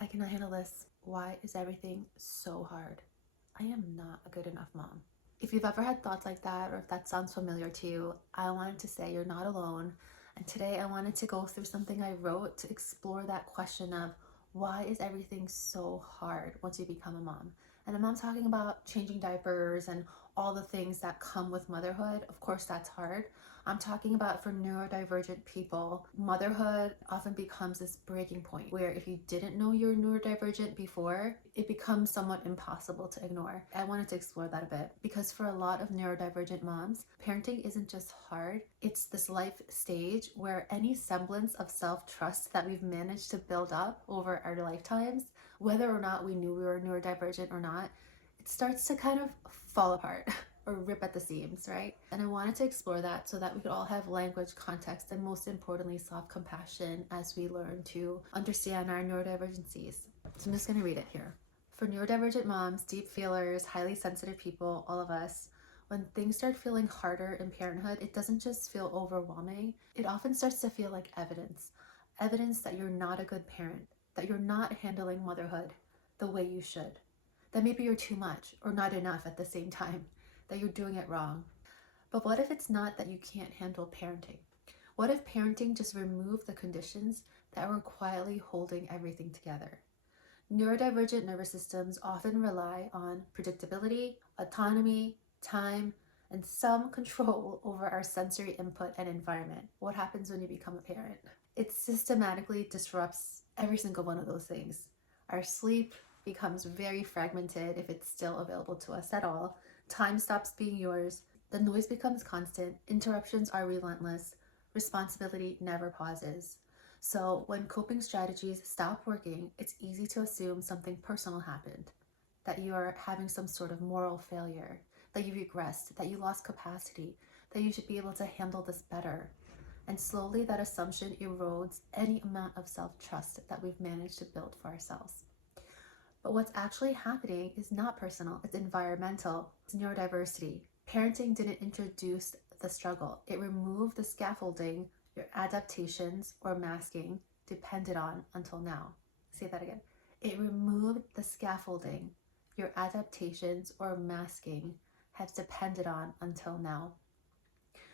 I cannot handle this. Why is everything so hard? I am not a good enough mom. If you've ever had thoughts like that, or if that sounds familiar to you, I wanted to say you're not alone. And today I wanted to go through something I wrote to explore that question of why is everything so hard once you become a mom? And I'm not talking about changing diapers and all the things that come with motherhood. Of course, that's hard. I'm talking about for neurodivergent people, motherhood often becomes this breaking point where if you didn't know you're neurodivergent before, it becomes somewhat impossible to ignore. I wanted to explore that a bit because for a lot of neurodivergent moms, parenting isn't just hard, it's this life stage where any semblance of self-trust that we've managed to build up over our lifetimes, whether or not we knew we were neurodivergent or not, it starts to kind of fall apart. Or rip at the seams, right? And I wanted to explore that so that we could all have language, context, and most importantly, self-compassion as we learn to understand our neurodivergencies. So I'm just gonna read it here. For neurodivergent moms, deep feelers, highly sensitive people, all of us, when things start feeling harder in parenthood, it doesn't just feel overwhelming. It often starts to feel like evidence. Evidence that you're not a good parent, that you're not handling motherhood the way you should, that maybe you're too much or not enough at the same time, that you're doing it wrong. But what if it's not that you can't handle parenting? What if parenting just removed the conditions that were quietly holding everything together? Neurodivergent nervous systems often rely on predictability, autonomy, time, and some control over our sensory input and environment. What happens when you become a parent? It systematically disrupts every single one of those things. Our sleep becomes very fragmented if it's still available to us at all. Time stops being yours. The noise becomes constant. Interruptions are relentless. Responsibility never pauses. So when coping strategies stop working, it's easy to assume something personal happened, that you are having some sort of moral failure, that you regressed, that you lost capacity, that you should be able to handle this better. And slowly that assumption erodes any amount of self-trust that we've managed to build for ourselves. But what's actually happening is not personal, it's environmental, it's neurodiversity. Parenting didn't introduce the struggle, it removed the scaffolding your adaptations or masking depended on until now. Say that again. It removed the scaffolding your adaptations or masking has depended on until now.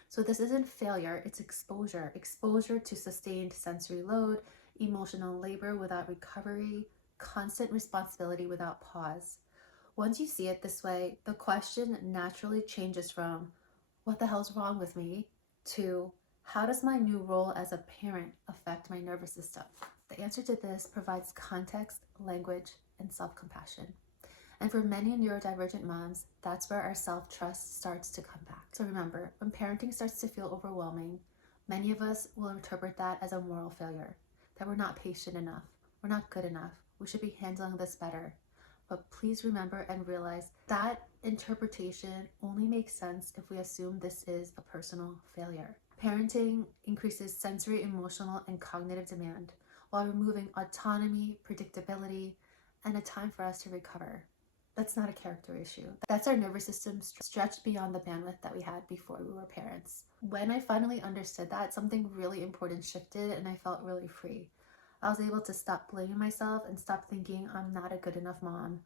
So this isn't failure, it's exposure. Exposure to sustained sensory load, emotional labor without recovery, constant responsibility without pause. Once you see it this way, the question naturally changes from, what the hell's wrong with me? To, how does my new role as a parent affect my nervous system? The answer to this provides context, language, and self-compassion. And for many neurodivergent moms, that's where our self-trust starts to come back. So remember, when parenting starts to feel overwhelming, many of us will interpret that as a moral failure, that we're not patient enough, we're not good enough, we should be handling this better. But please remember and realize that interpretation only makes sense if we assume this is a personal failure. Parenting increases sensory, emotional, and cognitive demand while removing autonomy, predictability, and a time for us to recover. That's not a character issue. That's our nervous system stretched beyond the bandwidth that we had before we were parents. When I finally understood that, something really important shifted and I felt really free. I was able to stop blaming myself and stop thinking I'm not a good enough mom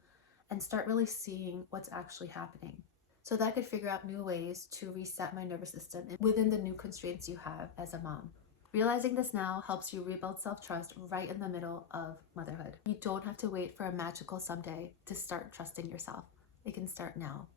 and start really seeing what's actually happening. So that I could figure out new ways to reset my nervous system within the new constraints you have as a mom. Realizing this now helps you rebuild self-trust right in the middle of motherhood. You don't have to wait for a magical someday to start trusting yourself. It can start now.